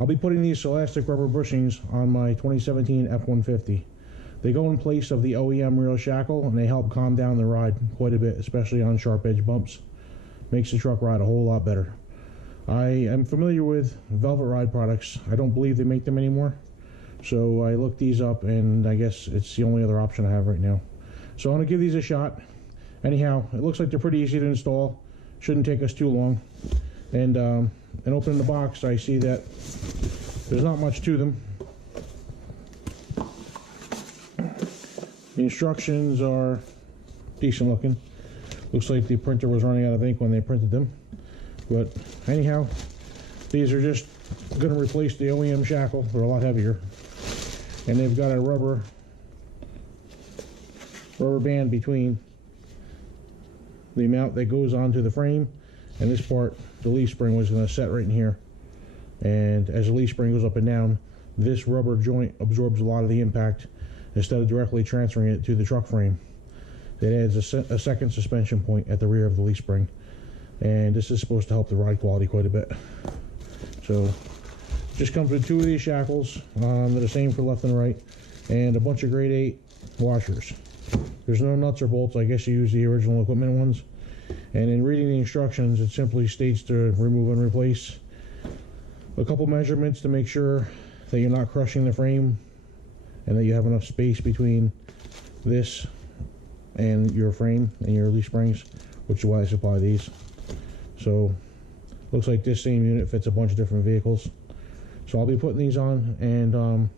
I'll be putting these Solastic rubber bushings on my 2017 F150. They go in place of the OEM real shackle, and they help calm down the ride quite a bit, especially on sharp edge bumps. Makes the truck ride a whole lot better. I am familiar with Velvet Ride products. I don't believe they make them anymore, so I looked these up, and I guess it's the only other option I have right now. So I'm going to give these a shot. Anyhow, it looks like they're pretty easy to install. Shouldn't take us too long. And opening the box, I see that there's not much to them. The instructions are decent looking. Looks like the printer was running out of ink when they printed them. But anyhow, these are just going to replace the OEM shackle. They're a lot heavier. And they've got a rubber band between the amount that goes onto the frame and this part. The leaf spring was going to set right in here. And as the leaf spring goes up and down, this rubber joint absorbs a lot of the impact instead of directly transferring it to the truck frame. It adds a second suspension point at the rear of the leaf spring, and this is supposed to help the ride quality quite a bit. So just comes with 2 of these shackles. They're the same for left and right, and a bunch of grade 8 washers. There's no nuts or bolts. I guess you use the original equipment ones. And in reading the instructions, it simply states to remove and replace. A couple measurements to make sure that you're not crushing the frame and that you have enough space between this and your frame and your leaf springs, which is why I supply these. So looks like this same unit fits a bunch of different vehicles. So I'll be putting these on and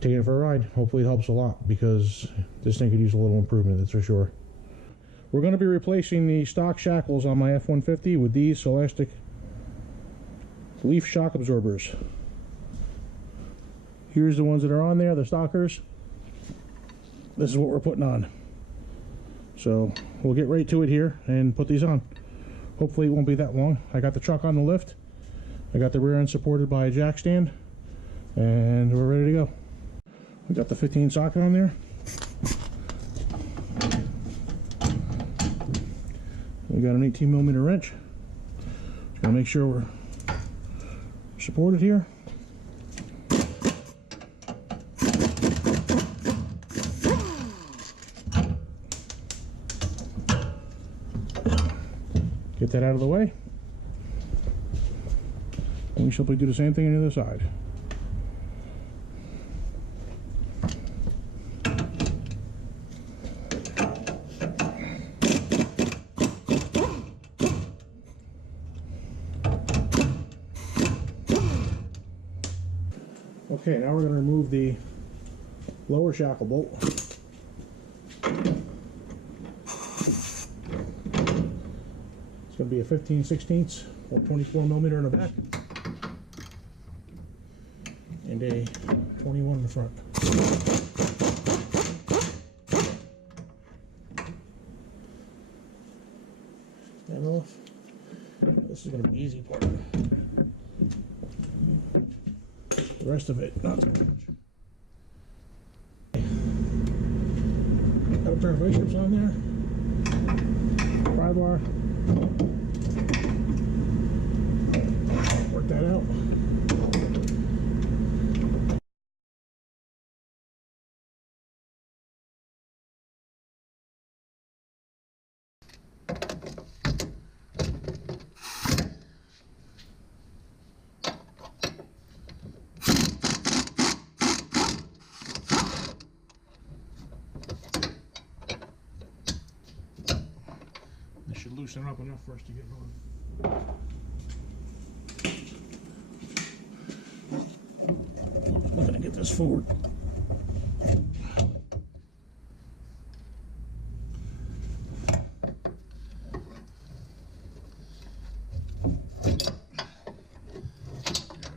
taking it for a ride. Hopefully it helps a lot, because this thing could use a little improvement, that's for sure. We're going to be replacing the stock shackles on my F150 with these Solastic leaf shock absorbers. Here's the ones that are on there, the stockers. This is what we're putting on. So we'll get right to it here and put these on. Hopefully it won't be that long. I got the truck on the lift. I got the rear end supported by a jack stand, and we're ready to go. We got the 15 socket on there. We got an 18mm wrench. Just gotta make sure we're supported here. Get that out of the way. And we simply do the same thing on the other side. Okay, now we're going to remove the lower shackle bolt. It's going to be a 15/16 or 24mm in the back and a 21 in the front. Stand off. This is going to be the easy part. The rest of it, not so much. Got a pair of vice grips on there. Pry bar. Work that out. Should loosen up enough for us to get going. I'm gonna get this forward. There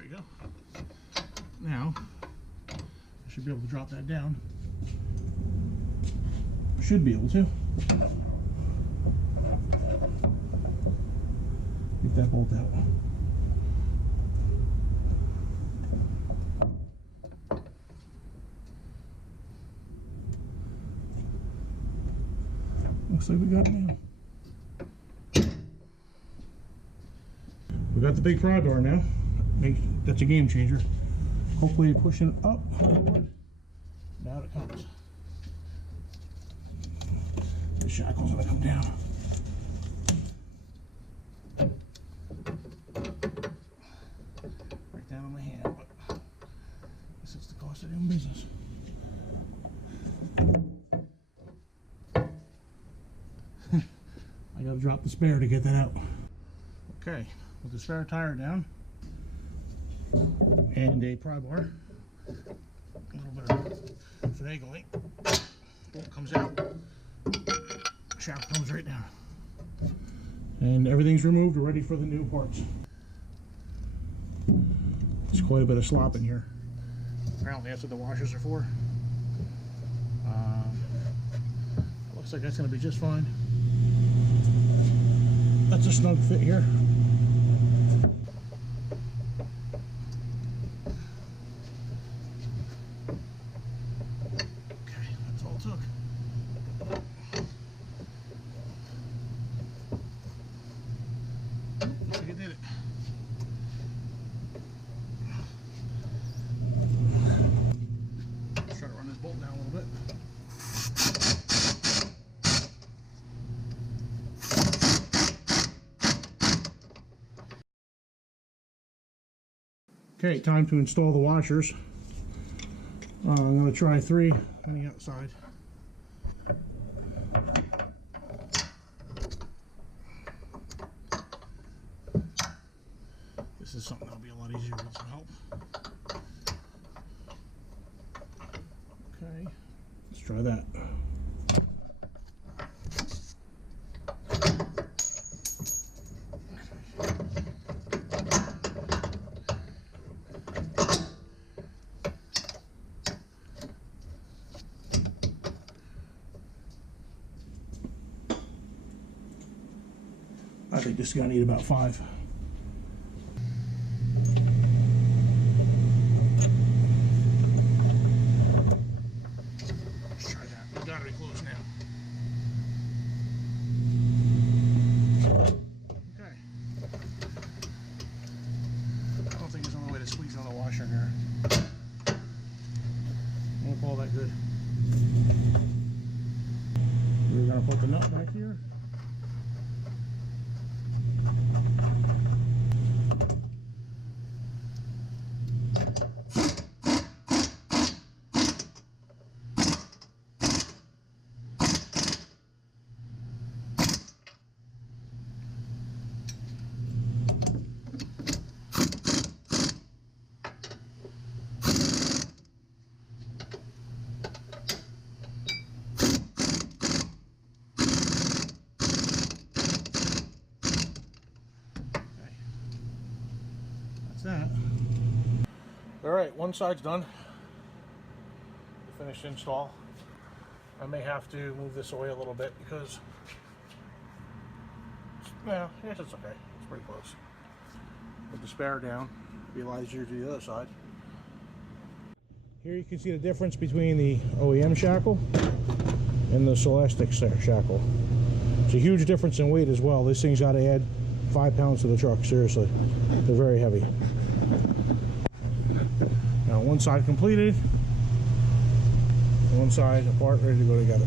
we go. Now I should be able to drop that down. Should be able to. Get that bolt out. Looks like we got it now. We got the big pry bar now. That's a game changer. Hopefully pushing it up forward. Down it comes. The shackle's gonna come down. Right down on my hand, but I guess it's the cost of doing business. I gotta drop the spare to get that out. Okay, with the spare tire down and a pry bar, a little bit of finagling, bolt comes out, shaft comes right down, and everything's removed, ready for the new parts. There's quite a bit of slop in here. Apparently that's what the washers are for. Looks like that's going to be just fine. That's a snug fit here. Okay, that's all it took. Looks like it did it. Let's try to run this bolt down a little bit. Okay, time to install the washers. I'm going to try 3 on the outside. This is something that'll be a lot easier with some help. Okay, let's try that. I think this is going to need about 5. Let's try that. We've got to be close now. Okay. I don't think there's another way to squeeze on the washer in here. I won't call that good. We're going to put the nut back here. That. All right, one side's done. The finished install. I may have to move this away a little bit because, yeah, I guess it's okay. It's pretty close. Put the spare down. It'll be a lot easier to do the other side. Here you can see the difference between the OEM shackle and the Solastic shackle. It's a huge difference in weight as well. This thing's got to add 5 pounds to the truck, seriously. They're very heavy. Now one side completed, one side apart, ready to go together.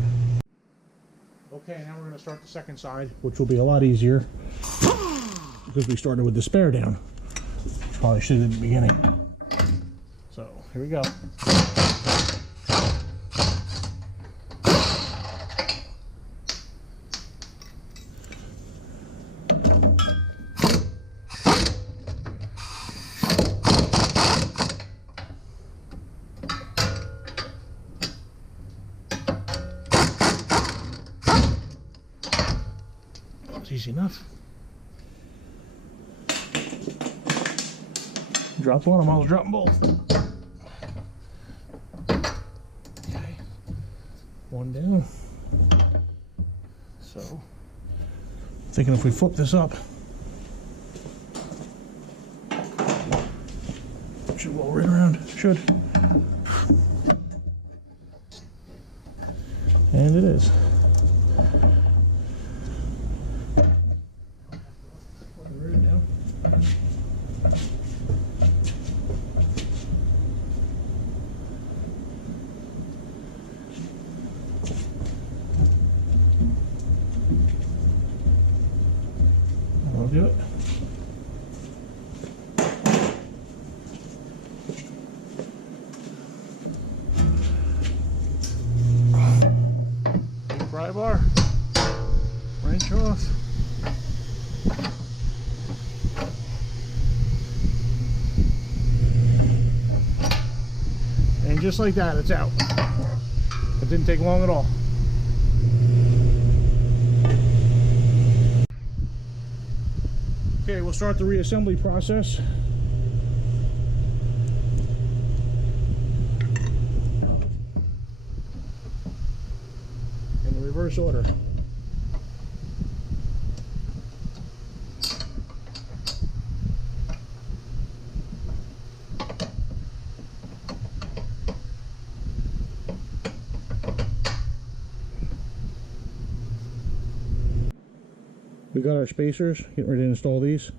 Okay, now we're going to start the second side, which will be a lot easier because we started with the spare down, which probably should have at the beginning. So here we go. Easy enough. Dropped one, I might as well drop them both. Okay, one down. So, thinking if we flip this up, should roll right around. Should. And it is. just like that, it's out. It didn't take long at all. Okay, we'll start the reassembly process. In the reverse order. We got our spacers, getting ready to install these.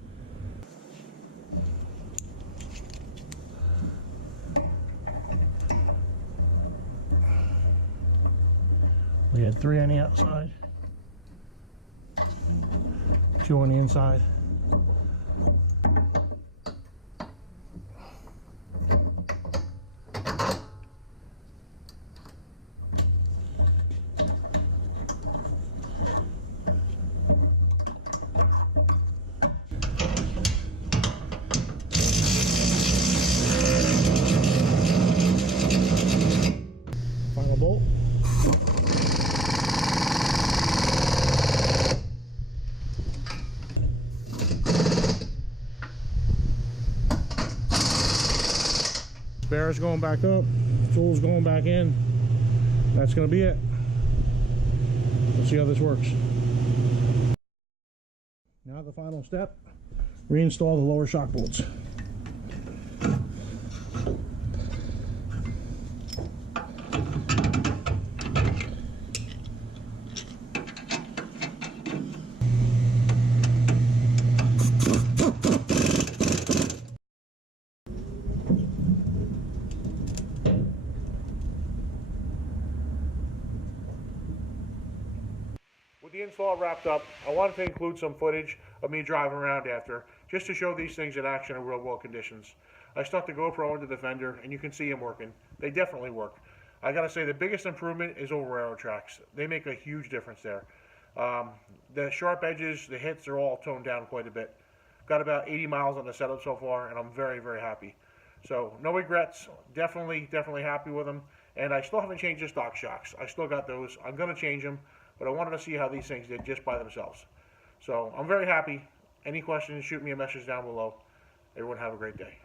We had 3 on the outside, 2 on the inside. Final bolt. Bear's going back up, tool's going back in. That's going to be it. Let's see how this works. Now the final step, reinstall the lower shock bolts. With the install wrapped up, I wanted to include some footage of me driving around after, just to show these things in action in real world conditions. I stuck the GoPro into the fender and you can see them working. They definitely work. I gotta say the biggest improvement is over aero tracks. They make a huge difference there. The sharp edges, the hits are all toned down quite a bit. Got about 80 miles on the setup so far and I'm very, very happy. So no regrets, definitely happy with them. And I still haven't changed the stock shocks. I still got those. I'm gonna change them. But I wanted to see how these things did just by themselves. So I'm very happy. Any questions, shoot me a message down below. Everyone have a great day.